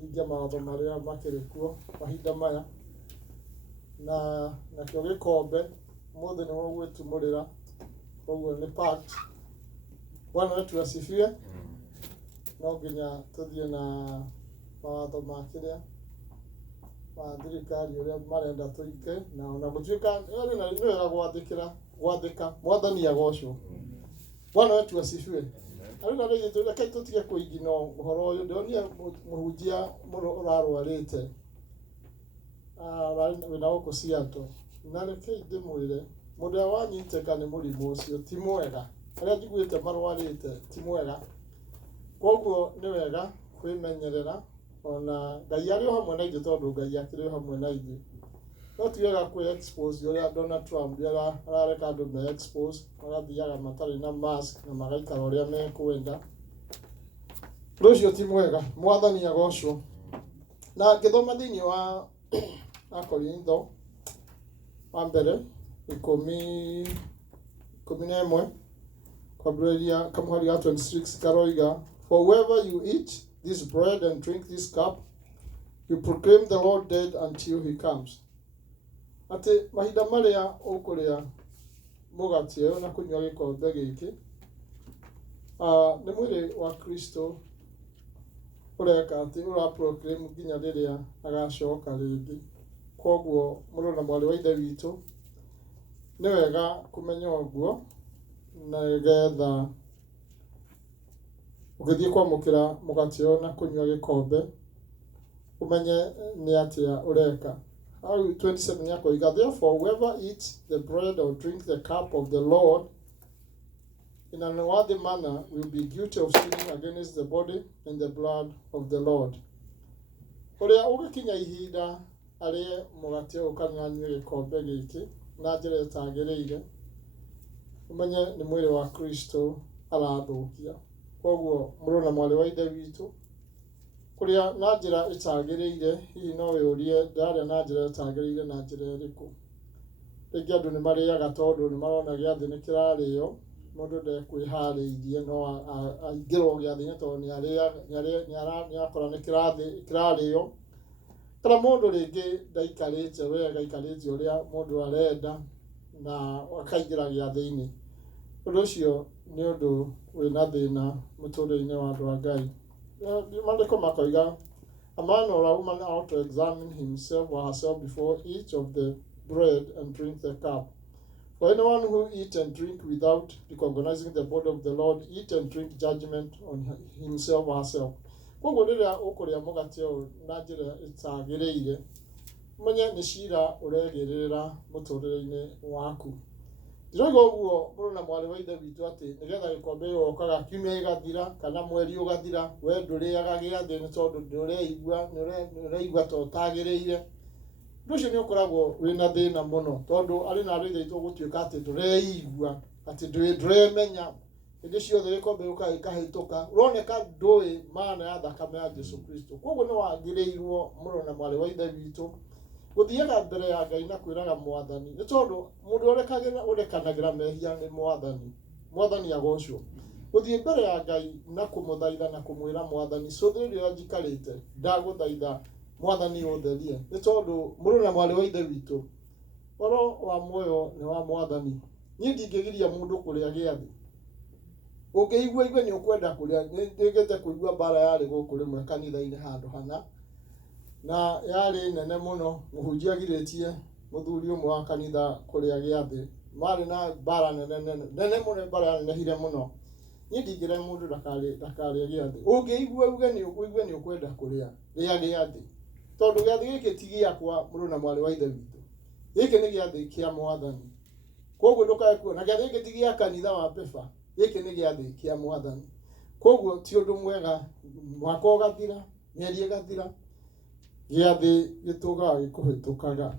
hingia mawatho marĩa makĩrĩ kuo mahinda maya, na nakĩo gĩkombe mũthĩ nĩ gũgwĩtumũrĩra, koguo nĩ packed. Bwana wetu asifiwe. No nginya tũthiĩ na mawatho ma kĩrĩa ma thirikari ũrĩa marenda tũike, na ona gũtuĩka nĩ wega gwathĩka. Mwathani agocwo. Bwana wetu asifiwe. Arĩna rĩngĩ tũreke tũtige kũigina ũhoro ũyũ. Ndĩronire mũhunjia ũrarwarĩte wĩna gũkũ Seattle, na reke ndĩmwĩre mũndũ ũrĩa wanyitĩka nĩ mũrimũ ũcio ti mwega. Arĩa njiguĩte marwarĩte ti mwega. Koguo nĩ wega kwĩmenyerera, ona Ngai arĩ o hamwe na ithuĩ tondũ Ngai akĩrĩ o hamwe na ithuĩ. No ti wega kwĩ-expose ũrĩa Donald Trump arareka andũ me-expose, magathiaga matarĩ na mask na magaikara ũrĩa mekwenda. Ũndũ ũcio ti mwega. Mwathani agocwo. Na ngĩthoma thĩinĩ wa Akorintho wa mbere 11 kwambĩrĩria kamũhari ga 26 karoiga, for whoever you eat this bread and drink this cup, you proclaim the Lord dead until he comes. Atĩ mahinda marĩa ũkũrĩa mũgate ũyũ na kũnyua gĩkombe gĩkĩ, nĩ mwĩrĩ wa Kristo ũreka atĩ ũraproclaim nginya rĩrĩa agacoka rĩngĩ. Koguo mũrũ na mwarĩ wa ithe witũ, nĩ wega kũmenya ũguo, na getha ũgĩthiĩ kwamũkĩra mũgate ũyũ na kũnyua gĩkombe ũmenye nĩ atĩa ũreka. 27 yakoiga, therefore whoever eats the bread or drink the cup of the Lord in an unworthy manner will be guilty of sinning against the body and the blood of the Lord. Ũrĩa ũgĩkinya ihinda arĩe mũgate ũyũ kana anyue gĩkombe gĩkĩ na njĩra ĩtagĩrĩire, ũmenye nĩ mwĩrĩ wa Kristo arathũkia. Koguo mũrũ na mwarĩ wa ithe witũ, kũrĩa na njĩra ĩtagĩrĩire, hihi no wĩũrie ndarĩa na njĩra ĩtagĩrĩire na njĩra ĩrĩkũ. Rĩngĩ andũ nĩ marĩaga tondũ nĩ marona gĩathĩ nĩ kĩrarĩo, mũndũ ndekwĩharĩirie no aingĩrwo gĩathĩ-inĩ tondũ nĩ arakora nĩ kĩrarĩo. Kana mũndũ rĩngĩ ndaikarĩte wega, aikarĩte ũrĩa mũndũ arenda na akaingĩra gĩathĩ-inĩ. Ũndũ ũcio nĩ ũndũ wĩna thĩna mũtũrĩre-inĩ wa andũ a Ngai. Maandĩko makoiga, a man or a woman ought to examine himself or herself before each of the bread and drink the cup. For anyone who eat and drink without recognizing the body of the Lord, eat and drink judgment on himself or herself. Koguo rĩrĩa ũkũrĩa mũgate ũyũ na njĩra ĩtagĩrĩire, ũmenye nĩ ciira ũregĩrĩra mũtũrĩre-inĩ waku. Ndiroiga ũguo mũrũ na mwarĩ wa ithe witũ atĩ nĩgetha gĩkombe gĩgokaga kiumia gĩgathira kana mweri ũgathira, we ndũrĩaga gĩathĩ nĩ tondũ nĩũraigua ta ũtagĩrĩire. Ũndũ ũcio nĩ ũkoragwo wĩna thĩna mũno, tondũ arĩ na arĩa itũ gũtuĩka atĩ ndũreigua, atĩ ndũremenya. Hĩndĩ ciothe gĩkombe gĩũkaga gĩkahĩtũka, ũroneka ndũĩ maana ya thakame ya Jesũ Kristo. Koguo nĩ wagĩrĩirwo mũrũ na mwarĩ wa ithe witũ gũthiaga mbere ya Ngai na kwĩraga Mwathani, nĩ tondũ mũndũ ũrekanagĩra mehia nĩ Mwathani. Mwathani agocwo. Gũthiĩ mbere ya Ngai na kũmũthaitha na kũmwĩra Mwathani, cũthĩ ũrĩa njikarĩte ndagũthaitha Mwathani ũtherie, nĩ tondũ mũrũ na mwarĩ wa ithe witũ, ũhoro wa muoyo nĩ wa Mwathani. Niĩ ndingĩgiria mũndũ kũrĩa gĩathĩ. Ũngĩigua nĩ ũkwenda kũrĩa, nĩngĩte kũigua mbara yarĩ gũkũ rĩmwe kanitha-inĩ handũ hana, na yarĩ nene mũno. Mũhunjia agirĩtie mũthuri ũmwe wa kanitha kũrĩa gĩathĩ. Marĩ na mbara nene mũno, mbara yanenehire mũno. Niĩ ndingĩre mũndũ ndakarĩe gĩathĩ. Ũngĩigua nĩ ũkwenda kũrĩa, rĩa gĩathĩ. Tondũ gĩathĩ gĩkĩ ti gĩakwa mũrũ na mwarĩ wa ithe witũ. Gĩkĩ nĩ gĩathĩ kĩa Mwathani. Koguo ndũkae kuona gĩathĩ gĩkĩ ti gĩa kanitha wa Pefa. Gĩkĩ nĩ gĩathĩ kĩa Mwathani. Koguo ti ũndũ mwega mwaka ũgathira, mĩeri ĩgathira, gĩathĩ gĩtũũkaga gĩkũhĩtũkaga.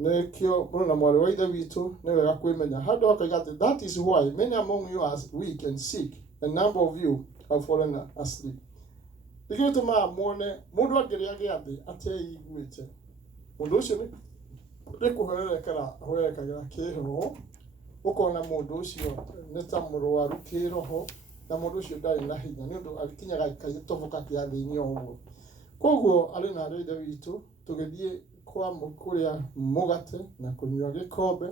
Nĩkĩo mũrũ na mwarĩ wa ithe witũ nĩ wega kwĩmenya. Handũ hakoiga atĩ, that is why many among you are weak and sick, and number of you have fallen asleep. Nĩkĩo gĩtũmaga muone mũndũ angĩrĩa gĩathĩ ateiguĩte. Mũndũ ũcio nĩ kũhwerekagĩra kĩroho, ũkona mũndũ ũcio nĩ ta mũrwaru kĩroho, na mũndũ ũcio ndarĩ na hinya nĩ ũndũ agĩkinyaga gĩtoboka kĩa thĩ-inĩ ũguo. Koguo arĩ na arĩ ithe witũ tũgĩthiĩ kũrĩa mũgate na kũnyua gĩkombe.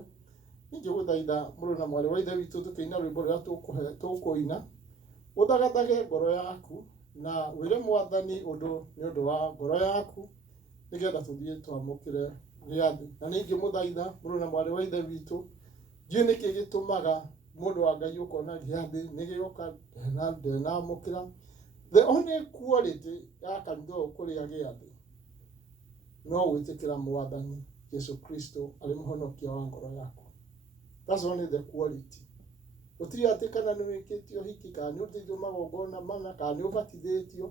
Ningĩ gũthaitha mũrũ na mwarĩ wa ithe witũ tũkĩina rwĩmbo rũrĩa tũkũina, ũthagathage ngoro yaku na wĩre Mwathani ũndũ nĩ ũndũ wa ngoro yaku nĩgetha tũthiĩ twamũkĩre gĩathĩ. Na ningĩ mũthaitha mũrũ na mwarĩ wa ithe witũ, ndiũ nĩkĩ gĩtũmaga mũndũ wa Ngai ũkona gĩathĩ nĩ gĩoka ndenamũkĩra. The only quality ya kanitha ũyũ kũrĩa gĩathĩ no gwĩtĩkĩra Mwathani Yesu Kristo arĩ mũhonokia wa ngoro yaku. That's only the quality. Gũtirĩ atĩ kana nĩ wĩkĩtio hiki kana nĩ ũteithio magongona mana kana nĩ ũbatithĩtio,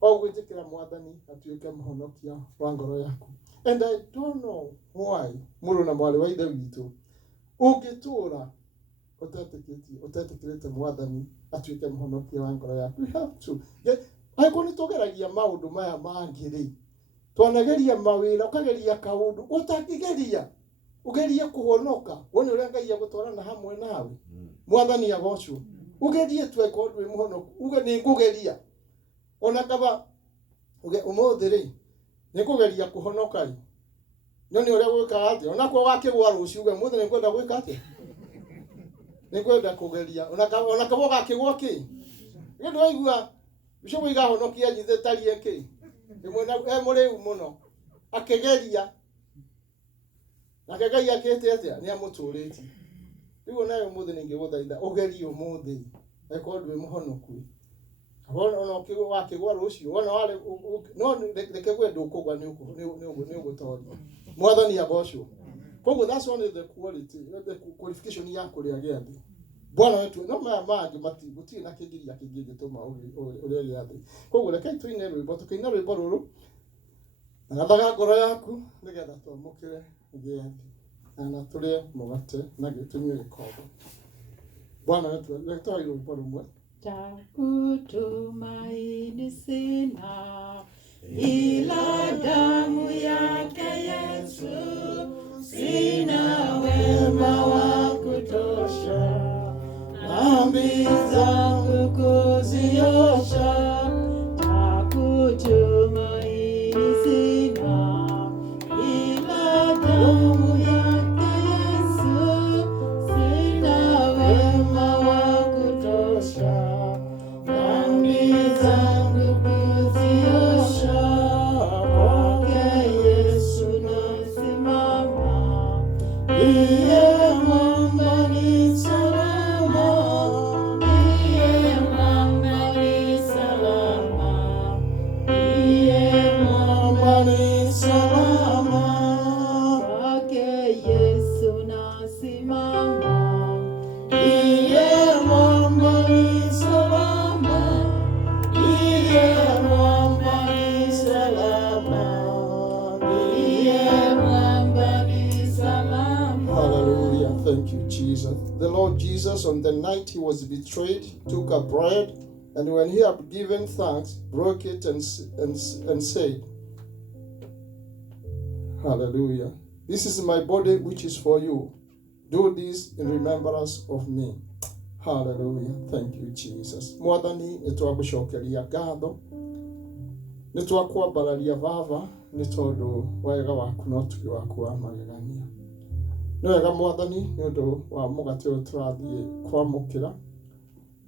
o gwĩtĩkĩra Mwathani atuĩke mũhonokia wa ngoro yaku. And I don't know why mũrũ na mwarĩ wa ithe witũ ũngĩtũũra ũtetĩkĩrĩte Mwathani atuĩke mũhonokia wa ngoro yaku. You have to. Angĩkorwo nĩ tũgeragia maũndũ maya mangĩ-rĩ, twanageria mawĩra, ũkageria kaũndũ ũtangĩgeria, ũgerie kũhonoka, wone ũrĩa Ngai agũtwarana hamwe nawe. Mwathani agocwo. Ũgerie tu angĩkorwo ndũrĩ mũhonoku, uge nĩ ngũgeria. Ona kaba ũmũthĩ-rĩ, nĩ ngũgeria kũhonoka-rĩ, no nĩ ũrĩa gwĩkaga atĩa, ona kwa gakĩgwa rũciũ uge mũthĩ nĩ ngwenda gwĩka atĩa, nĩ ngwenda kũgeria, ona kaba gakĩgwa kĩ, nĩ ndĩraigua bico mũigahonokia nyithe tarie kĩ, mũrĩu mũno akĩgeria nake Ngai akĩte atĩa nĩ amũtũrĩtie. Rĩu nawe ũmũthĩ nĩ ingĩgũthaitha ũgerie ũmũthĩ angĩkorwo ndũrĩ mũhonoku. Ona wakĩgwa rũciũ ona wale no reke gwe ndũkũgwa nĩ ũgũtoria. Mwathani agocwo. Koguo that's one of the quality, the qualification ya kũrĩa gĩathĩ. Bwana wetu no maya mangĩ gũtirĩ na kĩgiria kĩngĩtũma ũrĩa gĩathĩ. Koguo reke tũine rwĩmbo, tũkĩina rwĩmbo rũrũ na gathaga ngoro yaku nĩgetha twamũkĩre gĩathĩ na tũrĩe mũgate na tũnyue gĩkombe. Bwana wetu reke tũine rwĩmbo rũmwe. Takutumaini sina ila damu yake Yesu, sina wema wa kutosha, dhambi zangu kuziosha. Takutumaini sina ila damu yake Yesu, sina wema wa kutosha, dhambi zangu kuziosha. Kwake Yesu nasimama, ndiye mwamba ni salama, ndiye mwamba ni salama, ndiye mwamba ni salama. Kwake Yesu nasimama, ndiye mwamba ni salama, ndiye mwamba ni salama, ndiye mwamba ni salama. Hallelujah. Thank you, Jesus. The Lord Jesus, on the night he was betrayed, took a bread, and when he had given thanks, broke it and said, Hallelujah. This is my body which is for you. Do this in remembrance of me. Hallelujah. Thank you, Jesus. Mwathani nĩtwagũcokeria ngatho, nĩtwakwambararia Baba nĩ tondũ wega waku no tuge waku wa magegania. Nĩ wega Mwathani nĩ ũndũ wa mũgate ũyũ tũrathiĩ kwamũkĩra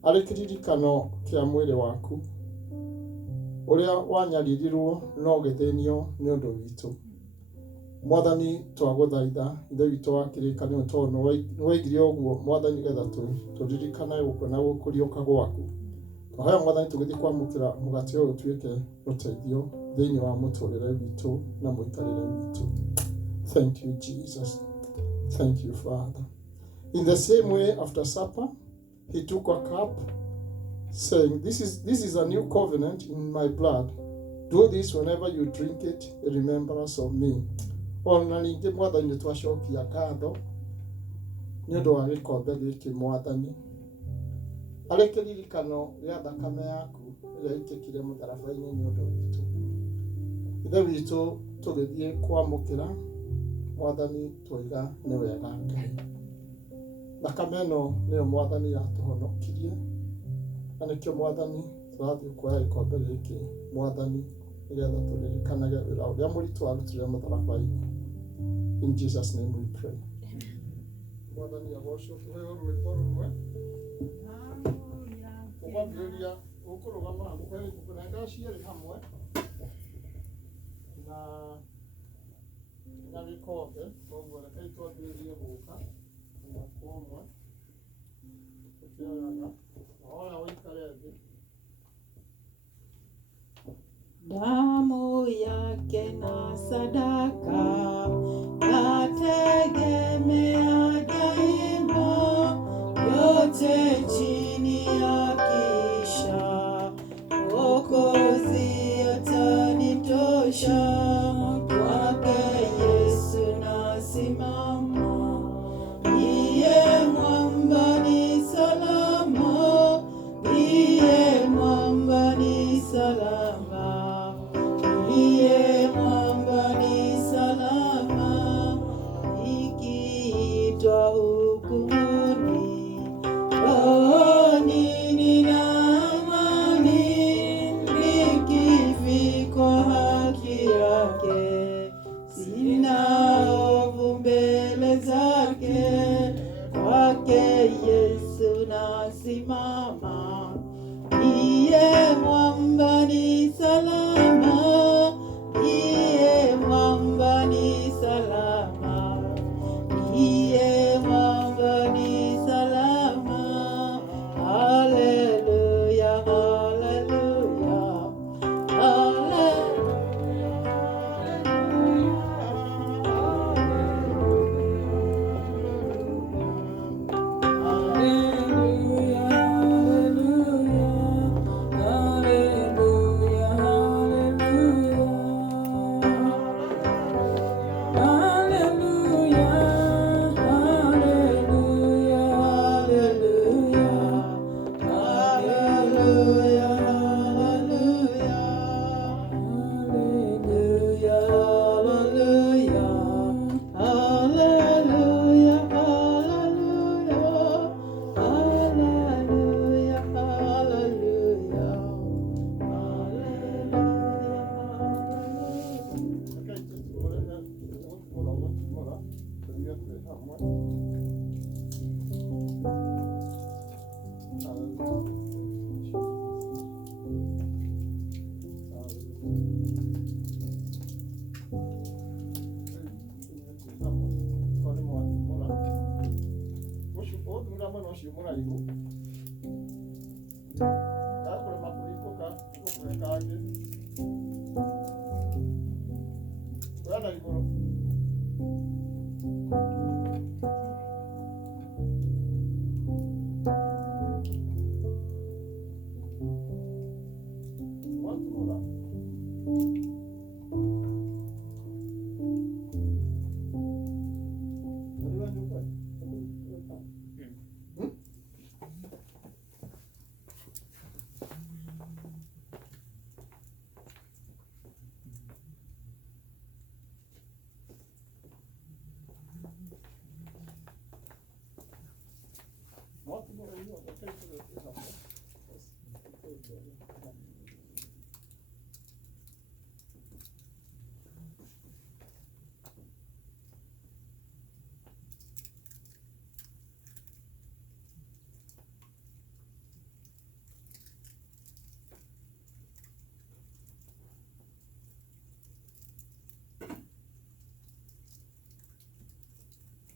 arĩ kĩririkano kĩa mwĩrĩ waku ũrĩa wanyaririrwo no ũgĩthĩnio nĩ ũndũ witũ. Mwathani twagũthaitha ithe witũ wa kĩrĩkanĩro tondũ nĩwaigire ũguo Mwathani nĩgetha tũririkane gũkũona gũkũriũka gwaku. Twahoya Mwathani tũgĩthiĩ kwamũkĩra mũgate ũyũ ũtuĩke ũteithio thĩinĩ wa mũtũrĩre witũ na mũikarĩre witũ. Thank you, Jesus. Thank you, Father. In the same way, after supper, he took a cup, saying, This is a new covenant in my blood. Do this whenever you drink it in remembrance of me. Ona ningĩ Mwathani nĩtwacokia ngatho nĩ ũndũ wa gĩkombe gĩkĩ Mwathani, arĩ kĩririkano gĩa thakame yaku ĩrĩa yaitĩkire mũtharaba-inĩ nĩ ũndũ witũ. Ithe witũ tũgĩthiĩ kwamũkĩra Mwathani twoiga nĩ wega Ngai. Thakame ĩno nĩyo Mwathani yatũhonokirie, na nĩkĩo Mwathani tũrathiĩ kuoya ikombe gĩkĩ Mwathani nĩgetha tũririkanage wĩra ũrĩa mũritũ warutire mũtharaba-inĩ. In Jesus name we pray. Mwathani agocwo. Tũheo rwĩmbo rũmwe ũkwambĩrĩria ũkũrũgama gũkũnenga cierĩ hamwe na gĩkombe, koguo rekei twambĩrĩrie gũka ũmwe kwa ũmwe tũkĩoyaga na woya ũikare thĩ. Damu yake na sadaka nategemea daima, yote chini ya kisha Mwokozi atanitosha. Kwake Yesu nasimama, ndiye mwamba ni salama, ndiye mwamba ni salama, ndiye mwamba ni salama. Nikiitwa hukumuni, rohoni nina amani, nikivikwa haki yake, sina hofu mbele zake. Kwake Yesu nasimama, ndiye mwamba ni salama, ndiye mwamba ni salama, ndiye mwamba ni salama. Haleluya, haleluya, haleluya,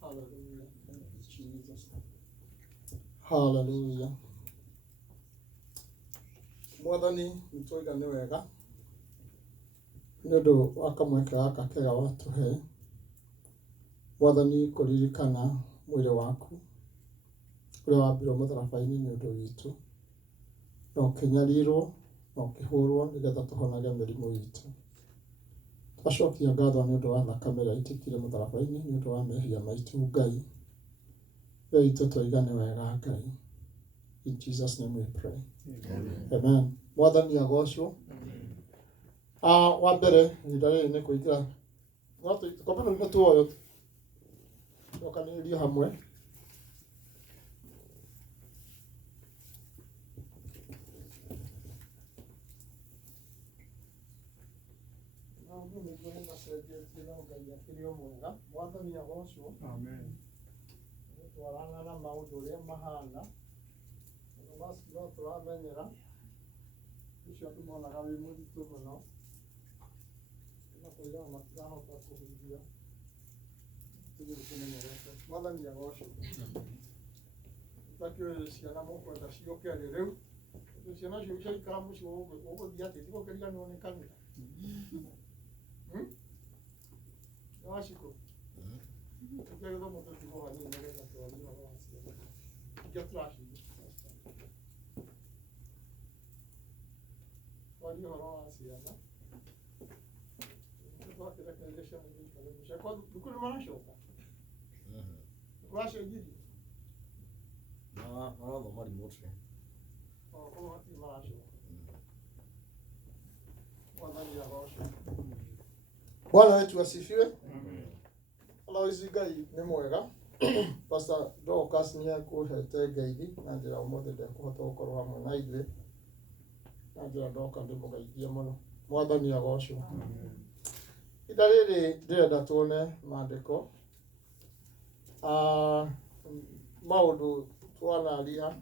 Hallelujah. Thank you, Jesus. Hallelujah. Mwathani nitũiga nĩ wega nĩ ũndũ wa kamweke gaka kega watũhe Mwathani kũririkana mwĩrĩ waku ũrĩa wambirwo mũtharaba-inĩ nĩ ũndũ witũ, na ũkĩnyarirwo na ũkĩhũrwo nĩgetha tũhonage mĩrimũ itũ. Twacokia ngatho nĩ ũndũ wa thakame ĩrĩa yaitĩkire mũtharaba-inĩ nĩ ũndũ wa mehia maitũ Ngai. We itũ tũiga nĩ wega Ngai. In Jesus name we pray. Amen. Mwathani agocwo. Wa mbere ihinda rĩrĩ nĩ kũingĩra kombe rĩu nĩ tuoyo tũkanĩrĩrio hamwe. Mungu nasaidia tena ngai akiri omwega mwathani agocwo Amen. twarana na maundu uria mahana no turamenyera ucio andu monaga wi muritu muno na kuira matirahota kuhingia tugire kumenyerete mwathani agocwo takio ciana mukwenda cioke ari riu ciana cio ciaikara mucio uguthii ati tigo kiriganirwo ni kanitha Washiko. Ukega ndo mtu kwa nini naweza kuamini wasi. Kiatrashi. Wali horo wasi hapa. Kwa kile kelesha ni kale mshako dukuru manashoka. Kwashe gidi. Na ndo mali motre. Kwa hati manashoka. Wadani ya hosho. Bwana wetu asifiwe. Alawezi Ngai nĩ mwega. Pastor Dorcas nĩ akuhete ngeithi na njĩra ũmũthĩ ndekũhota gũkorwo hamwe na ithuĩ na njĩra ndoka ndĩmũgeithie mũno. Mwathani agocwo. Ihinda rĩrĩ ndĩrenda tuone maandĩko maũndũ twanaria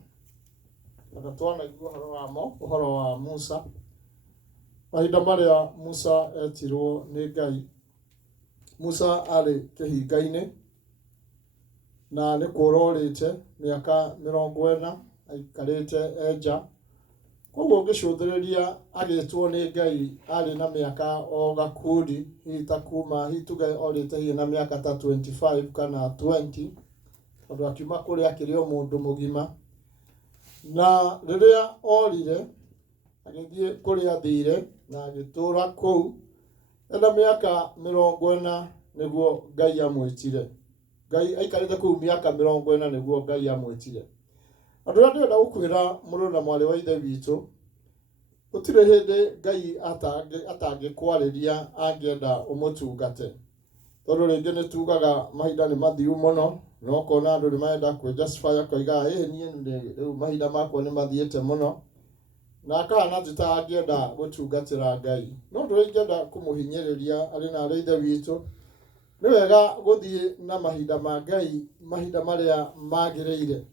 na twanaigua ũhoro wamo, ũhoro wa Musa. Mahinda marĩa Musa etirwo nĩ Ngai. Musa arĩ kĩhinga-inĩ na nĩ kũrorĩte mĩaka 40 aikarĩte enja. Koguo ngĩcũthĩrĩria agĩtwo nĩ Ngai arĩ na mĩaka o gakundi hihi kuma tuge orĩte hihi na mĩaka ta 25 kana 20 tondũ akiuma kũrĩa akĩrĩ o mũndũ mũgima. Na rĩrĩa orire agĩthiĩ kũrĩa athire na agĩtũũra kũu ena mĩaka 40 nĩguo Ngai amwĩtire. Ngai aikarĩte kũu mĩaka 40 nĩguo Ngai amwĩtire. Andũ arĩa ndĩrenda gũkwĩra mũrũ na mwarĩ wa ithe witũ, gũtirĩ hĩndĩ Ngai atangĩkwarĩria angĩenda ũmũtungate. Tondũ rĩngĩ nĩ tugaga mahinda nĩ mathiu mũno, no kona andũ nĩ marenda kwĩjustify akoiga niĩ rĩu mahinda makwa nĩ mathiĩte mũno. Na akahana angĩenda gũtungatĩra Ngai. No ndũrĩngĩenda kũmũhinyĩrĩria arĩ na arĩ ithe witũ. Nĩ wega gũthiĩ na mahinda ma Ngai, mahinda marĩa magĩrĩire.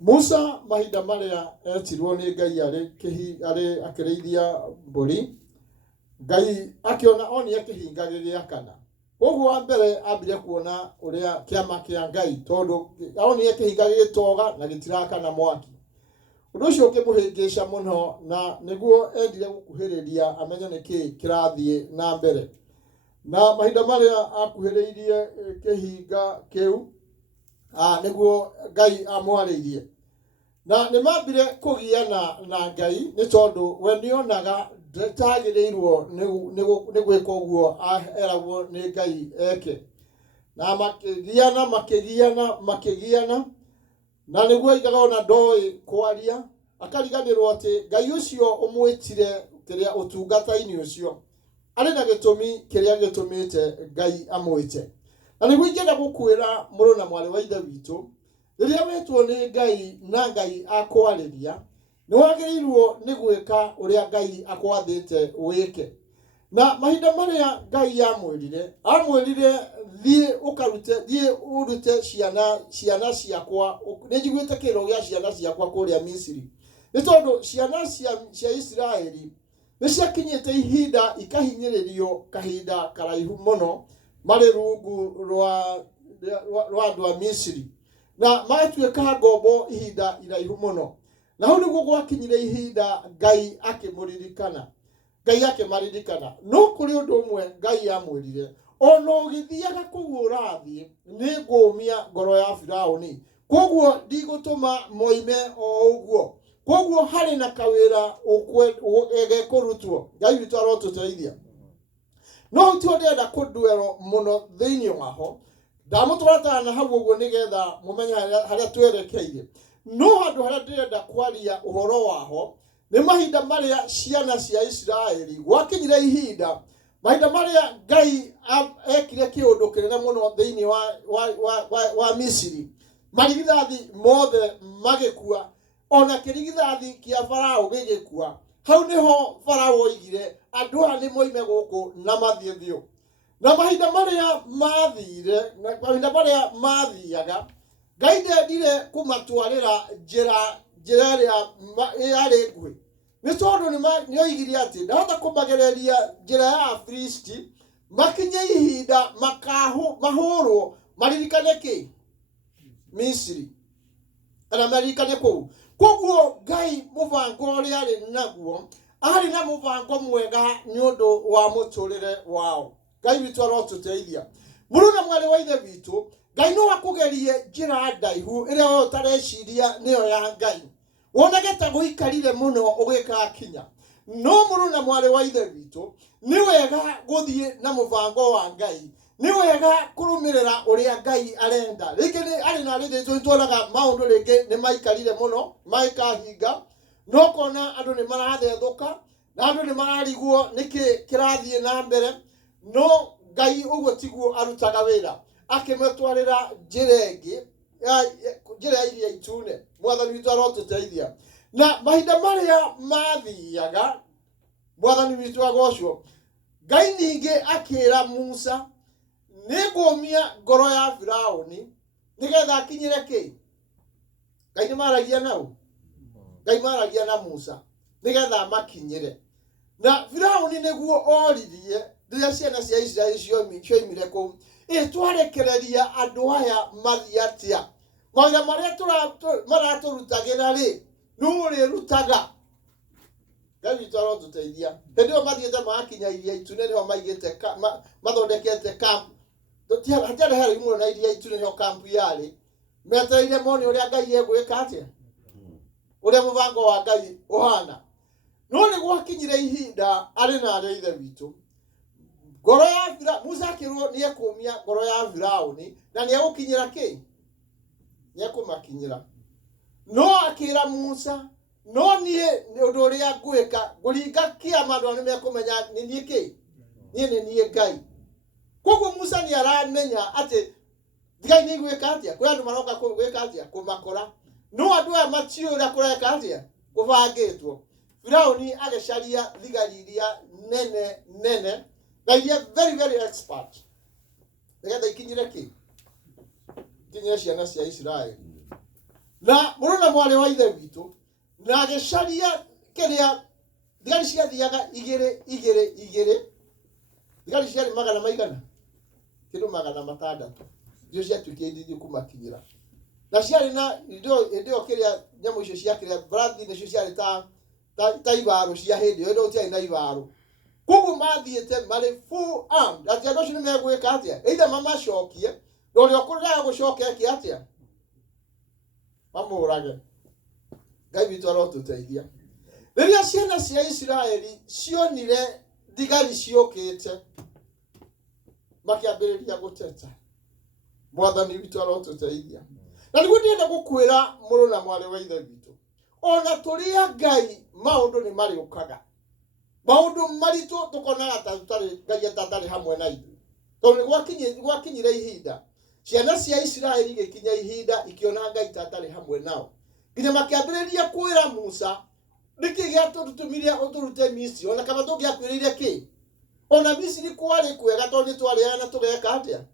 Musa mahinda marĩa etirwo nĩ Ngai arĩ akĩrĩithia mbũri. Ngai akĩona onia kĩhinga gĩgĩakana. Koguo wa mbere ambire kuona ũrĩa kĩama kĩa Ngai tondũ onire kĩhinga gĩgĩtoga na gĩtirakana mwaki. Ũndũ ũcio ũkĩmũhĩngĩca mũno na nĩguo endire gũkuhĩrĩria amenye nĩkĩ kĩrathiĩ na mbere. Na mahinda marĩa akuhĩrĩirie kĩhinga kĩu nĩguo Ngai amwarĩirie. Na nĩ mambire kũgiana na Ngai nĩ tondũ we nĩonaga ndagĩrĩirwo nĩ gwĩka ũguo eragwo nĩ Ngai eke. Na makĩgiana na nĩguo aigaga ona ndoĩ kwaria akariganĩrwo atĩ Ngai ũcio ũmwĩtire kĩrĩa ũtungata-inĩ ũcio arĩ na gĩtũmi kĩrĩa gĩtũmĩte Ngai amwĩte. Na nĩguo ingĩenda gũkwĩra mũrũ na mwarĩ wa ithe witũ, rĩrĩa wetwo nĩ Ngai na Ngai akwarĩria, nĩ wagĩrĩirwo nĩ gwĩka ũrĩa Ngai akwathĩte wĩke. Na mahinda marĩa Ngai amwĩrire thiĩ ũrute ciana ciakwa. Nĩ njiguĩte kĩrĩro gĩa ciana ciakwa kũrĩa Misiri. Nĩ tondũ ciana cia Isiraeli nĩ ciakinyĩte ihinda ikahinyĩrĩrio kahinda karaihu mũno marĩ rungu rwa andũ a Misiri. Na magatuĩka ngombo ihinda iraihu mũno. Na hau nĩguo gwakinyire ihinda Ngai akĩmaririkana. No kũrĩ ũndũ ũmwe Ngai amwĩrire, ona ũgĩthiaga kũu ũrathiĩ nĩ ngũmia ngoro ya Firaũni. Koguo ndigũtũma moime o ũguo. Koguo harĩ na kawĩra gegũrutwo. Ngai witũ arotũteithia. No ti ndĩrenda kũndwero mũno thĩinĩ waho. Ndamũtwarataga na hau ũguo nĩgetha mũmenye harĩa twerekeire. No handũ harĩa ndĩrenda kwaria ũhoro waho nĩ mahinda marĩa ciana cia Isiraeli gwakinyire ihinda, mahinda marĩa Ngai ekire kĩũndũ kĩnene mũno thĩinĩ wa Misiri. Marigithathi mothe magĩkua, ona kĩrigithathi kĩa Farao gĩgĩkua. hau niho Farao oigire andũ aya nĩ moime gũkũ na mathiĩ biũ. Na mahinda marĩa mathire, na mahinda marĩa mathiaga, Ngai ndendire kũmatwarĩra njĩra ĩrĩa yarĩ nguhĩ. Nĩ tondũ nĩoigire atĩ ndahota kũmagereria njĩra ya Afilisti, makinye ihinda mahũrwo maririkane kĩ? Misiri. Kana maririkane kũu. Koguo Ngai mũbango ũrĩa arĩ naguo, arĩ na mũbango mwega nĩ ũndũ wa mũtũrĩre wao. Ngai witũ arotũteithia. Mũrũ na mwarĩ wa ithe witũ, Ngai no akũgerie njĩra ndaihu ĩrĩa we ũtareciria nĩyo ya Ngai. Wonage ta gũikarire mũno ũgĩgakinya. No mũrũ na mwarĩ wa ithe witũ, nĩ wega gũthiĩ na mũbango wa Ngai. Nĩ wega kũrũmĩrĩra ũrĩa Ngai arenda. Rĩngĩ arĩ na rĩngĩ tũtũraga maũndũ rĩngĩ nĩ maikarire mũno, maikahinga, no kona andũ nĩ marathethũka, na andũ nĩ mararigwo nĩkĩ kĩrathiĩ na mbere. No Ngai ũguo tiguo arutaga wĩra, akĩmatwarĩra njĩra ĩngĩ, njĩra iria itune. Mwathani witũ arotũteithia. Na mahinda marĩa mathiaga, Mwathani witũ agocwo, Ngai ningĩ akĩra Musa, nĩngũmia ngoro ya Firaũni nĩgetha akinyĩre kĩ? Ngai nĩ maragia nao? Ngai maragia na Musa nĩgetha makinyĩre. Na Firaũni nĩguo oririe rĩrĩa ciana cia Isiraeli cioimire kũu, twarekereria andũ aya mathiĩ atĩa? Mawĩra marĩa maratũrutagĩra rĩ, nĩ ũrĩrutaga. Ngai witũ arotũteithia. Hĩndĩ ĩyo mathiĩte magakinya Iria Itune nĩho maigĩte mathondekete camp. Hatiarĩ harĩ mũno na Iria Itune nĩho camp yarĩ. Metereire mone ũrĩa Ngai egwĩka atĩa? Ũrĩa mũbango wa Ngai ũhana. No nĩ gwakinyire ihinda arĩ na arĩa ithe witũ, ngoro ya Musa akĩrwo nĩ ekũmia ngoro ya Firaũni na nĩ egũkinyĩra kĩ? Nĩ ekũmakinyĩra. No akĩra Musa, no niĩ ũndũ ũrĩa ngwĩka, ngũringa kĩama andũ nĩ mekũmenya nĩ niĩ kĩ? Niĩ nĩ niĩ Ngai. Koguo Musa nĩ aramenya atĩ Ngai nĩ gwĩka atĩa? Kwĩ andũ maroka gwĩka atĩa? Kũmakora. No andũ aya matiũĩ ũrĩa kũreka atĩa? Kũbangĩtwo. Firaũni agĩcaria thigari iria nene na iria very expert, nĩgetha ikinyire kĩ? Ikinyire ciana cia Isiraeli. Na mũrũ na mwarĩ wa ithe witũ, na agĩcaria kĩrĩa thigari ciathiaga igĩrĩ. Thigari ciarĩ magana maigana? Kĩndũ 600. Icio ciatuĩkire ndithiĩ kũmakinyĩra. Na ciarĩ na hĩndĩ ĩyo kĩrĩa nyamũ icio ciakĩrĩa Bradley nĩcio ciarĩ ta ibarũ cia hĩndĩ ĩyo, hĩndĩ ciarĩ na ibarũ. Koguo mathiĩte marĩ full armed. Atĩ andũ acio nĩ megwĩka atĩa? Either mamacokie, na ũrĩa ũkũrega gũcokia eki atĩa? Mamũrage. Ngai witũ arotũteithia. Rĩrĩa ciana cia Isiraeli cionire thigari ciũkĩte, makĩambĩrĩria gũteta. Mwathani witũ arotũteithia. Na nĩguo ndĩrenda gũkwĩra mũrũ na mwarĩ wa ithe witũ, ona tũrĩa Ngai maũndũ nĩ marĩũkaga. Maũndũ maritũ tũkonaga ta Ngai atarĩ hamwe na ithuĩ. Tondũ nĩ gwakinyire ihinda, ciana cia Isiraeli igĩkinya ihinda ikĩona Ngai atarĩ hamwe nao. Nginya makĩambĩrĩria kwĩra Musa, nĩkĩ gĩatũtũmire ũtũrute Misiri? Ona kaba tũngĩakwĩrĩire kĩ? Ona Misiri kwarĩ kwega tondũ nĩ twarĩaga na tũgeka atĩa?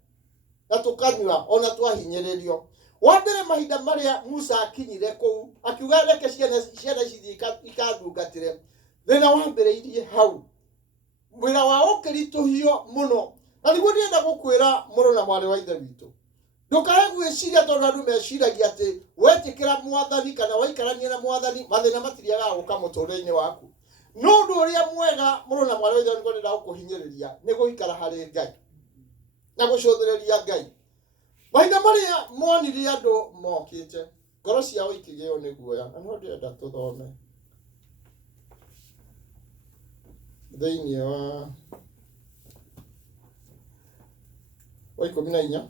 Na tũkanyua ona twahinyĩrĩrio. Wa mbere mahinda marĩa Musa akinyire kũu, akiuga reke ciana cithiĩ ikandungatĩre, thĩna wambĩrĩirie hau. Wĩra wao ũkĩritũhio mũno. Na nĩguo ndĩrenda gũkwĩra mũrũ na mwarĩ wa ithe witũ, ndũkae gwĩciria tondũ andũ meciragia atĩ wetĩkĩra Mwathani kana waikarania na Mwathani mathĩna matiriaga gũka mũtũrĩre-inĩ waku. No ũndũ ũrĩa mwega mũrũ na mwarĩ wa ithe nĩguo ndĩrenda gũkũhinyĩrĩria nĩ gũikara harĩ Ngai na gũcũthĩrĩria Ngai. Mahinda marĩa monire andũ mokĩte, ngoro ciao ikĩgĩo nĩ guoya. Na no ndĩrenda tũthome thĩinĩ wa 14.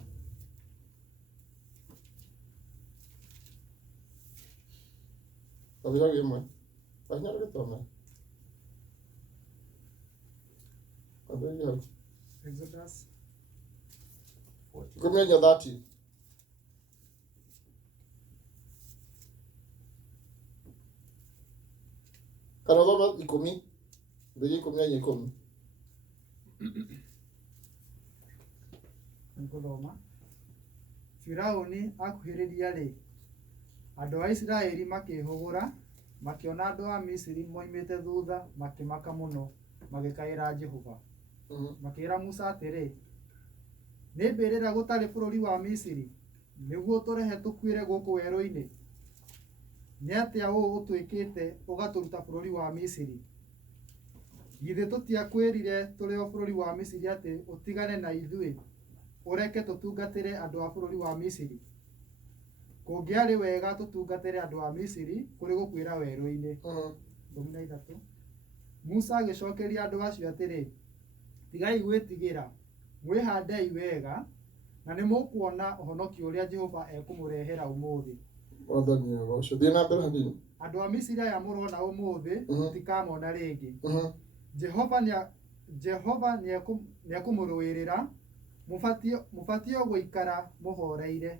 Kabira gĩmwe. Banya gĩtome. Kabira. Exodus 30. Kana thoma 10 mbere 10. Nĩngũthoma. Firaũni akuhĩrĩria rĩ, andũ a Isiraeli makĩhũgũra, makĩona andũ a Misiri moimĩte thutha, makĩmaka mũno, magĩkaĩra Jehova. Makĩĩra Musa atĩrĩ, nĩ mbĩrĩra gũtarĩ bũrũri wa Misiri, nĩguo tũrehe tũkuĩre gũkũ werũ-inĩ. Nĩ atĩa ũũ ũtwĩkĩte ũgatũruta bũrũri wa Misiri? Githĩ tũtiakwĩrire tũrĩ o bũrũri wa Misiri atĩ ũtigane na ithuĩ, ũreke tũtungatĩre andũ a bũrũri wa Misiri? Kũngĩarĩ wega tũtungatĩre andũ a Misiri kũrĩ gũkuĩra werũ-inĩ. 13. Musa agĩcokeria andũ acio atĩrĩ, tigai gwĩtigĩra, mwĩhandei wega, na nĩ mũkuona ũhonokio ũrĩa Jehova ekũmũrehera ũmũthĩ. Mwathani agocwo. Thiĩ na mbere hanini. Andũ a Misiri aya mũrona ũmũthĩ mũtikamona rĩngĩ. Jehova nĩekũmũrũĩrĩra, mũbatiĩ gũikara mũhoreire.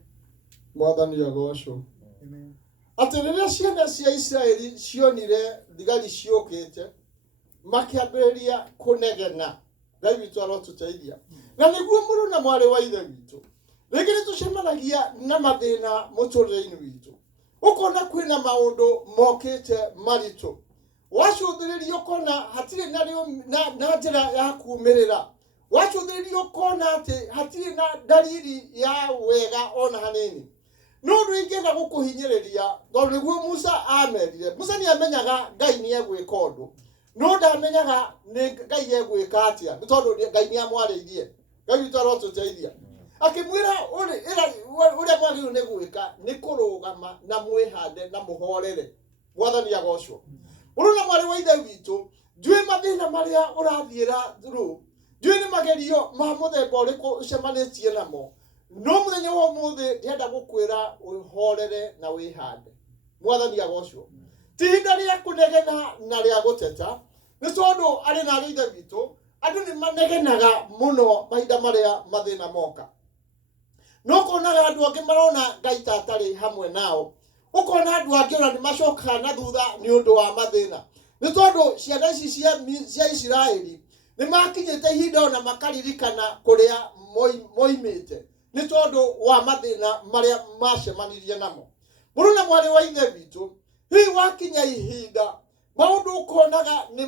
Mwathani agocwo. Amen. Atĩ rĩrĩa ciana cia Isiraeli cionire thigari ciũkĩte, makĩambĩrĩria kũnegena. Ngai witũ arotũteithia. Na nĩguo mũrũ na mwarĩ wa ithe witũ, rĩngĩ nĩtũcemanagia na mathĩna mũtũrĩre-inĩ witũ. Ũkona kwĩna maũndũ mokĩte maritũ. Wacũthĩrĩria ũkona hatirĩ na njĩra ya kuumĩrĩra. Wacũthĩrĩria ũkona atĩ hatirĩ na dalili ya wega ona hanini. No ũndũ ingĩenda gũkũhinyĩrĩria, tondũ nĩguo Musa amerire. Musa nĩamenyaga Ngai nĩegwĩka ũndũ. No ndamenyaga nĩ Ngai egwĩka atĩa, nĩ tondũ Ngai nĩamwarĩirie. Ngai witũ arotũteithia. Akĩmwĩra ũrĩa mwagĩrĩirwo nĩ gwĩka nĩ kũrũgama na mwĩhande na mũhorere. Mwathani agocwo. Mũrũ na mwarĩ wa ithe witũ, njũĩ mathĩna marĩa ũrathiĩra through, njũĩ nĩ magerio ma mũthemba ũrĩkũ ũcemanĩtie namo. No mũthenya wa ũmũthĩ ndĩrenda gũkwĩra ũhorere na wĩhande. Mwathani agocwo. Ti ihinda rĩa kũnegena na rĩa gũteta, nĩ tondũ arĩ na arĩ ithe witũ, andũ nĩ manegenaga mũno mahinda marĩa mathĩna moka. No ũkonaga andũ angĩ marona Ngai ta atarĩ hamwe nao. Ũkona andũ angĩ ona nĩ macokaga na thutha nĩ ũndũ wa mathĩna. Nĩ tondũ ciana ici cia Isiraeli nĩ makinyĩte ihinda ona makaririkana kũrĩa moimĩte, nĩ tondũ wa mathĩna marĩa macemanirie namo. Mũrũ na mwarĩ wa ithe witũ, hihi wakinya ihinda maũndũ ũkonaga nĩ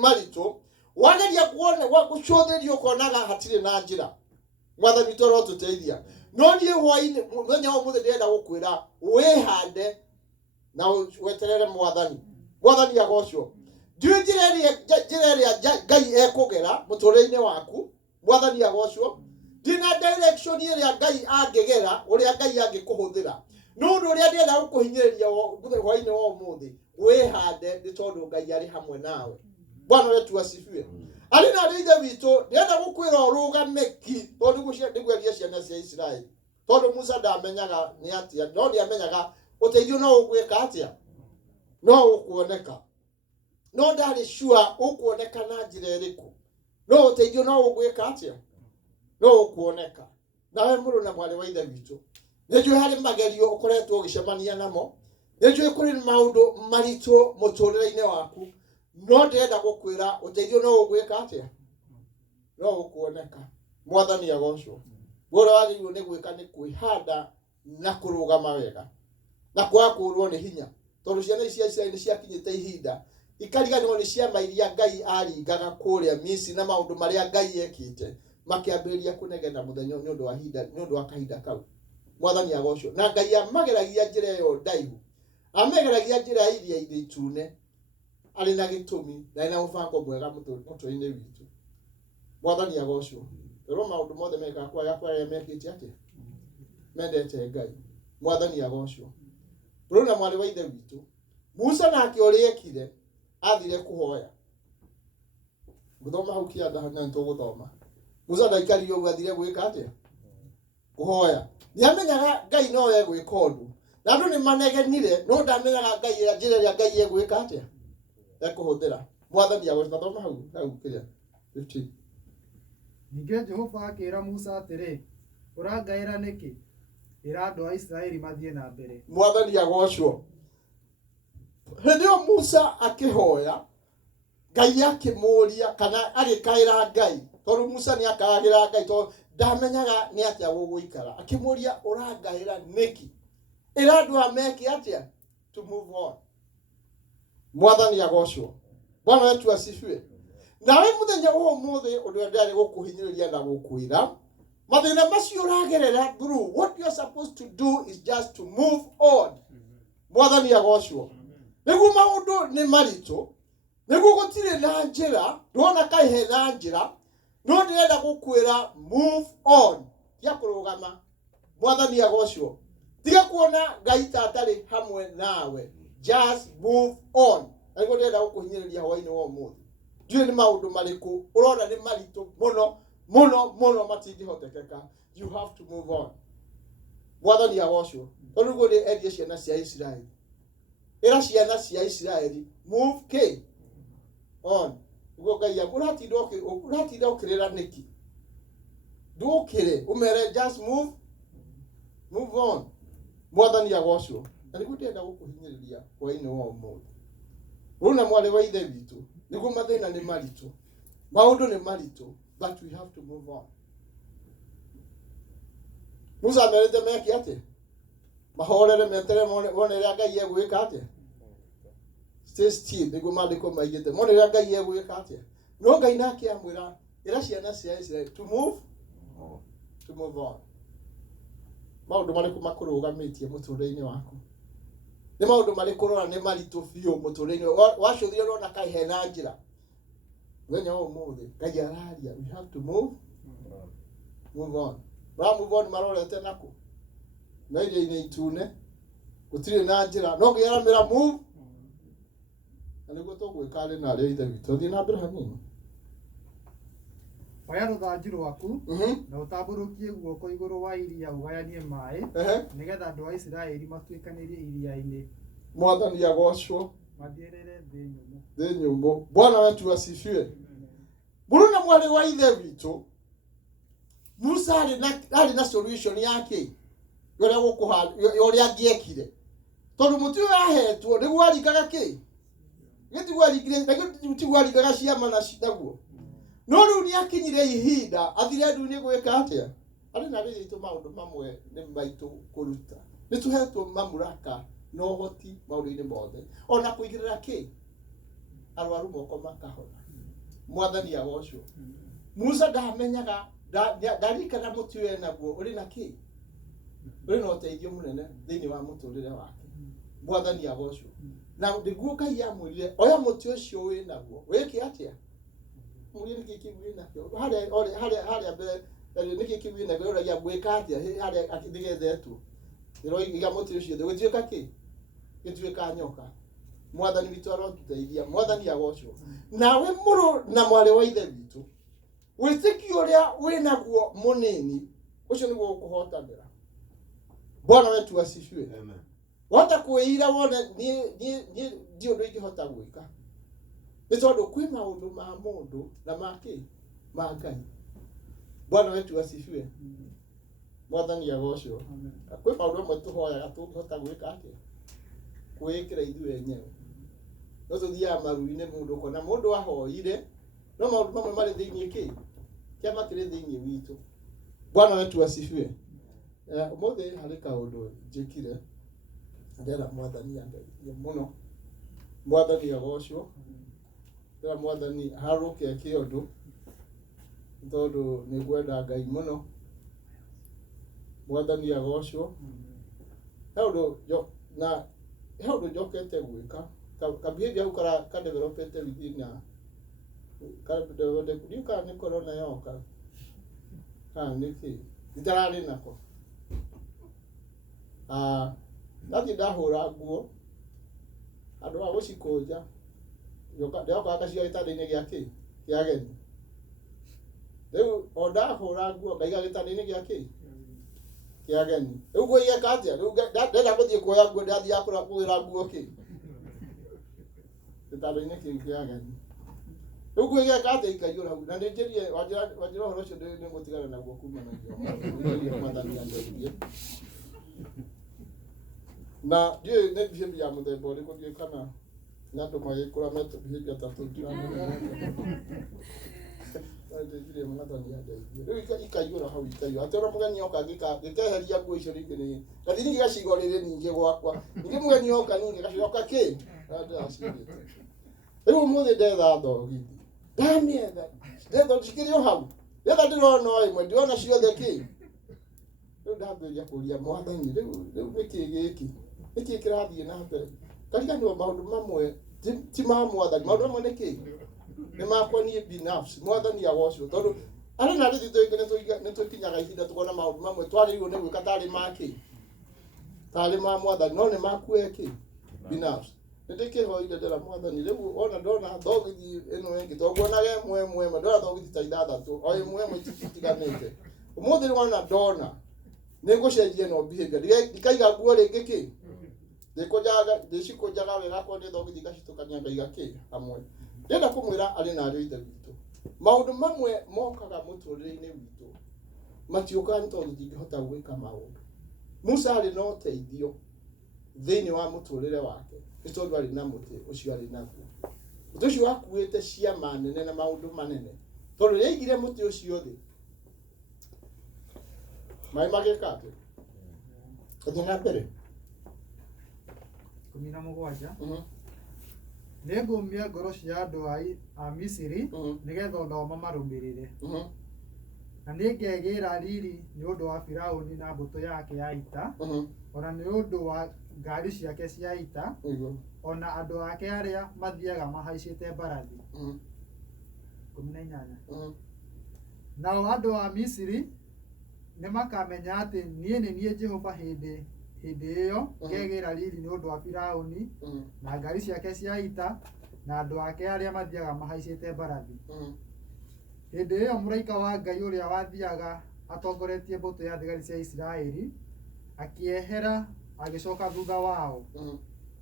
maritũ, wageria gũcũthĩria ũkonaga hatirĩ na njĩra. Mwathani witũ arotũteithia. No niĩ hwaĩ-inĩ mũthenya wa ũmũthĩ ndĩrenda gũkwĩra wĩhande na weterere Mwathani. Mwathani agocwo. Ndiũĩ njĩra ĩrĩa Ngai ekũgera mũtũrĩre-inĩ waku. Mwathani agocwo. Ndina direction ĩrĩa Ngai angĩgera, ũrĩa Ngai angĩkũhũthĩra. No ũndũ ũrĩa ndĩrenda gũkũhinyĩrĩria hwaĩ-inĩ wa ũmũthĩ, wĩhande nĩ tondũ Ngai arĩ hamwe nawe. Bwana wetu asifiwe. Arĩ na arĩ ithe witũ, ndĩrenda gũkwĩra ũrũgame ki, tondũ nĩguo ciana cia Isiraeli. Tondũ Musa ndamenyaga nĩ atĩa, no nĩamenyaga ũteithio no ũgwĩka atĩa, no ũkuoneka. No ndarĩ sure ũkuoneka na njĩra ĩrĩkũ, no ũteithio no ũgwĩka atĩa, no ũkuoneka. Nawe mũrũ na mwarĩ wa ithe witũ, nĩnjũĩ harĩ magerio ũkoretwo ũgĩcemania namo, nĩnjũĩ kũrĩ maũndũ maritũ mũtũrĩre-inĩ waku, no ndĩrenda gũkwĩra ũteithio no ũgwĩka atĩa, no ũkuoneka. Mwathani agocwo. Ũrĩa wagĩrĩirwo nĩ gwĩka nĩ kwĩhanda na kũrũgama wega, na kwaga kũũrwo nĩ hinya, tondũ ciana ici cia Isiraeli nĩciakinyĩte ihinda ikariganĩrwo nĩ ciama iria Ngai aringaga kũrĩa Misiri na maũndũ marĩa Ngai ekĩte, makĩambĩrĩria kũnegena mũthenya nĩ ũndũ wa kahinda kau. Mwathani agocwo. Na Ngai amageragia njĩra ĩyo ndaihu, amageragia njĩra ya Iria-inĩ Itune, arĩ na gĩtũmi na arĩ na mũbango mwega mũtũrĩre-inĩ witũ. Mwathani agocwo. Rĩrwo maũndũ mothe mekaga kwaga arĩa mekĩte atĩa, mendete Ngai. Mwathani agocwo. Mũrũ na mwarĩ wa ithe witũ, Musa nake ũrĩa ekire athire kũhoya. Gũthoma hau kĩanda hana nĩtũgũthoma. Musa ndaikarire ũguo athire gwĩka atĩa, kũhoya. Nĩamenyaga Ngai no egwĩka ũndũ, na andũ nĩ manegenire, no ndamenyaga Ngai njĩra ĩrĩa Ngai egwĩka atĩa, ekũhũthĩra. Mwathani agocwo. Thoma hau kĩrĩa 15. Ningĩ Jehova akĩĩra Musa atĩrĩ, ũrangaĩra nĩkĩ? Ĩra andũ a Isiraeli mathiĩ na mbere. Mwathani agocwo. Hendio Musa akihoya Ngai akimuria kana agikaira Ngai tondu Musa ni akagira Ngai to ndamenyaga ni atia guguikara akimuria urangaira niki ira andu ameki atia to move on. Mwathani agocwo. Bwana wetu asifiwe. Nawe muthenya uwo muthe undu ndari gukuhinyiriria na gukwira mathina macio uragerera through. What you are supposed to do is just to move on. Mwathani agocwo. Niguo maundu ni marito niguo gutire na njira ndona kai he na njira no ndirenda gukwira move on ya kurugama. Mwathani agocwo. Tiga kuona Ngai tatari hamwe nawe. Just move on. Niguo ndirenda gukuhinyiriria hwaini wo muthe. Ndiyo ni maundu mariku urona ni marito muno matingihotekeka. You have to move on. Mwathani agocwo. Tondu go ni erie ciana cia Israeli. Era ciana cia Israeli move on. Ugo Ngai uratinda ukirira niki. Ndukire umere just move on. Mwathani agocwo. Na niguo ndenda gukuhinyiriria hwaini wo muthe. Runa mwale wa ithe witu niguo mathina ni marito. Maundu ni marito, but we have to move on. Musa merete meki ate mahorere metere mone ria Ngai egwika ate stay still niguo mandiko maigite mone ria Ngai egwika ate no Ngai nake amwira ira ciana cia Israeli to move on. Maundu mariku makurugamitie muturire-ini waku ni maundu mariku rora ni marito biu muturire-ini wacuthire rona kai he na njira wenya o muthe Ngai araria we have to move on. Move on marorete nako na iria itune gutire na njira no giaramira move na niguo tugwikare na ria ithe witu thii na mbere hanini. Oya ruthanju rwaku na utamburukie guoko iguru wa iria ugayanie mai nigetha andu a Isiraeli matuikanirie iria-ini. Mwathani agocwo. Mathierere thi nyumu. Bwana wetu asifiwe. Buruna mwari wa ithe witu Musa ari na solution yake yore gukuha yore angiekire tondu mutu ahetwo niguo aringaga ki gitiguo aringaga ciama na citaguo no riu ni akinyire ihinda athire ndu-ini gwika atia ari na riri itu maundu mamwe ni maitu kuruta ni tuhetwo mamuraka no hoti maundu-ini mothe ona kuigirira ki arwaru moko makahona. Mwathani agocwo. Musa ndamenyaga ndarikana mutu we naguo uri na ki uri no teithio munene thiini wa muturire wake. Mwathani agocwo. Na ndiguo Ngai amwirire oya mutu ucio we naguo wiki atia muri niki kiwi nakio haria mbere niki kiwi nakio ura ya gwika atia haria akidigethetwo iro iga mutu ucio gwituika ki gituika nyoka. Mwathani witu arotuteithia. Mwathani agocwo. Nawe muru na mwale wa ithe witu witikio ria winaguo munini ucio niguo ukuhotanira. Bwana wetu asifiwe. Amen. Wata kuira wone ni ndio ndu ingihota gwika ni tondu kwi maundu ma mundu na maki ma Ngai. Bwana wetu asifiwe. Mwathani agocwo. Kwi maundu amwe tuhoyaga tungihota gwika ati kwikira ithuĩ enyewe no tuthia maruri-ini mundu kona mundu ahoire no maundu mamwe mari thiini ki kiama kiri thiini witu. Bwana wetu asifiwe. Umuthi hari kaundu njikire ndera Mwathani andeithie muno. Mwathani agocwo. Ndera Mwathani haruke kiondu tondu ni gwenda Ngai muno. Mwathani agocwo. Haundu njokete gwika kabehavior au ka developete within na ka developete ka ni corona yoka niki itarari nako nati ndahura nguo andu a gucikunja yoka akacio gitanda-ini giake kia ageni riu o ndahura nguo ngaiga gitanda-ini giake kia ageni riu nguo igeka atia riu ndenda guthie kuoya nguo ndathia kugira nguo ki gitanda-ini kiu kia ageni riu nguo igeka atia ikaiyura na ninjirie wajira uhoro ucio ni gutigana naguo kuma na ndio Mwathani andeithie. na ndiye ne behavior ya muthemba uri ko kana nando magikura meto behavior tatu ndire mwathani andeithie riu ikaiyura hau ikaiyura atona mugeni oka gikeheria nguo icio ringi ni gathini gigacigo riri ningi gwakwa ningi mugeni oka ningi gacoka ki ndacirite riu muthi ndetha thogithi ndamietha ndetha cikirio hau ndetha ndirona imwe ndirona ciothe ki riu ndambiria kuria mwathani riu niki giki kirathie na mbere kariganirwo maundu mamwe ti ma mwathani maundu mamwe niki ni makwa nie binafsi mwathani agocwo tondu ari na rithi nä twä kinyaga ihinda tukona maundu mamwe twarĩirwo nä gwä ka tarä makä tarä ma mwathani no nä makueki binafsi nä ndä kä hoire ndera mwathani rä u ona ndona thogithi ä no ä ngä twaguonage mwemwe ndona thogithi ta ithathatå o ä mwemwe titiganä te å må thä rwana ndona nä ngå cenjia no behavior ndikaiga nguo rä ngä kä ndä cikå njaga wega korwo nä thogithi ngacitå kania ngaiga kä hamwe ndenda kå mwä ra arä na arä ithe witå maundu mamwe mokaga muturire-ini witũ matiũkaga nĩ tondũ tũtingĩhota gwĩka maũndũ. Musa arĩ na ũteithio thĩinĩ wa mũtũrĩre wake nĩ tondũ arĩ na mũtĩ ũcio arĩ naguo. Mũtĩ ũcio wakuĩte ciama nene na maũndũ manene tondũ rĩrĩa aigire mũtĩ ũcio thĩ maĩ magĩka atĩ gũthiĩ na mbere 17 nĩngũmia ngoro cia andũ a Misiri nĩgetha onao mamarũmĩrĩre na nĩngegĩra riri nĩ ũndũ wa Firaũni na mbũtũ yake ya ita ona nĩ ũndũ wa ngari ciake cia ita ona andũ ake arĩa mathiaga mahaicĩte mbarathi 18 nao andũ a Misiri nĩ makamenya atĩ niĩ nĩ niĩ Jehova hĩndĩ ĩyo ngegĩra riri nĩ ũndũ wa Firaũni na ngari ciake cia ita na andũ ake arĩa mathiaga mahaicĩte mbarathi. Hĩndĩ ĩyo mũraika wa Ngai ũrĩa wathiaga atongoretie mbũtũ ya thigari cia Isiraeli akiehera agĩcoka thutha wao.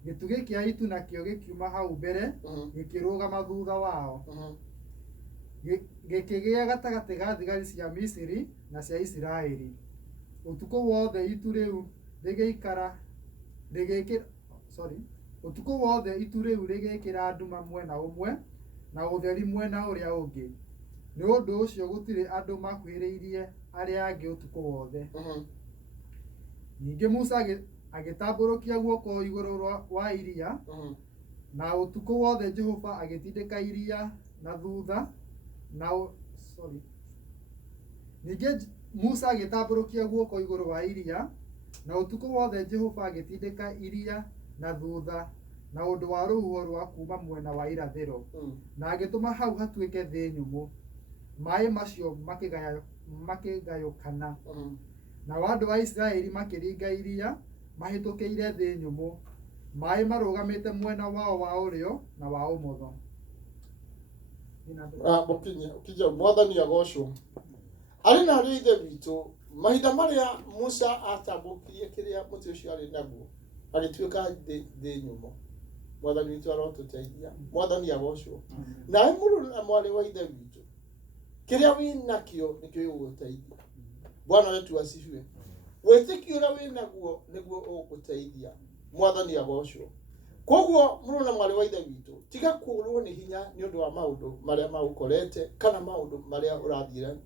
Gĩtugĩ kĩa itu nakĩo gĩkiuma hau mbere gĩkĩrũgama thutha wao. Gĩkĩgĩa gatagatĩ ga thigari cia Misiri na cia Isiraeli. Ũtukũ wothe itu rĩu rĩgĩkĩra nduma mwena ũmwe na ũtheri mwena ũrĩa ũngĩ. Nĩ ũndũ ũcio gũtirĩ andũ makuhĩrĩirie arĩa angĩ ũtukũ wothe. Ningĩ Musa agĩtambũrũkia guoko igũrũ wa iria na ũtukũ wothe Jehova agĩtindĩka iria na thutha Ningĩ Musa agĩtambũrũkia guoko igũrũ wa iria na ũtukũ wothe Jehova agĩtindĩka iria na thutha na ũndũ wa rũhuho rwa kuma mwena wa irathĩro na agĩtũma hau hatuĩke thĩ nyũmũ. Maĩ macio makĩgayũkana nao andũ a Isiraeli makĩringa iria mahĩtũkĩire thĩ nyũmũ, maĩ marũgamĩte mwena wao wa ũrĩo na wa ũmotho. Ukija mwathani agocwo arĩ na arĩ ithe witũ mahinda marĩa Musa atambũkirie kĩrĩa mũtĩ ũcio arĩ naguo agĩtuĩka thĩ nyũmũ. Mwathani witũ arotũteithia, mwathani agocwo. Nawe mũrũ na mwarĩ wa ithe witũ kĩrĩa wĩ nakĩo nĩkĩo gĩgũgũteithia. Bwana wetu asifiwe. Wĩtĩkio ũrĩa wĩ naguo nĩguo ũgũteithia, mwathani agocwo. Koguo mũrũ na mwarĩ wa ithe witũ tiga kũũrwo nĩ hinya nĩ ũndũ wa maũndũ marĩa magũkorete kana maũndũ marĩa ũrathira